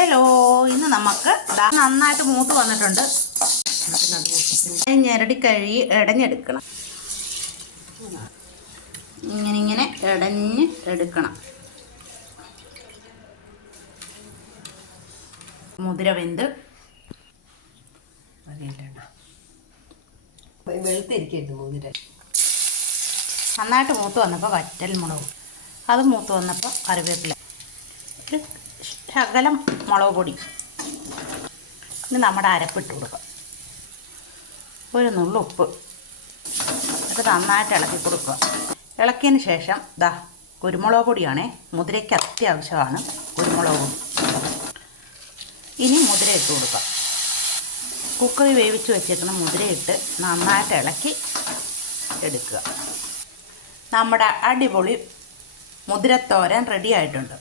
Hello, ഇന്ന് നമുക്ക് നന്നായിട്ട് മൂത്ത് വന്നിട്ടുണ്ട്. ഞെരടി കഴുകി ഇടഞ്ഞെടുക്കണം. ഇങ്ങനെ ഇടഞ്ഞ് എടുക്കണം. മുതിര വെന്ത് നന്നായിട്ട് മൂത്ത് വന്നപ്പോൾ വറ്റൽ മുളക്, അത് മൂത്ത് വന്നപ്പോൾ കറിവേപ്പില, ഒരു ശകലം മുളക് പൊടി. ഇനി നമ്മുടെ അരപ്പിട്ട് കൊടുക്കാം. ഒരു നുള്ളു ഉപ്പ് എന്നിട്ട് നന്നായിട്ട് ഇളക്കി കൊടുക്കുക. ഇളക്കിയതിന് ശേഷം കുരുമുളക് പൊടിയാണേ, മുതിരയ്ക്ക് അത്യാവശ്യമാണ് കുരുമുളക് പൊടി. ഇനി മുതിര ഇട്ട് കൊടുക്കാം. കുക്കറിൽ വേവിച്ച് വെച്ചേക്കുന്ന മുതിരയിട്ട് നന്നായിട്ട് ഇളക്കി എടുക്കുക. നമ്മുടെ അടിപൊളി മുതിരത്തോരൻ റെഡി ആയിട്ടുണ്ട്.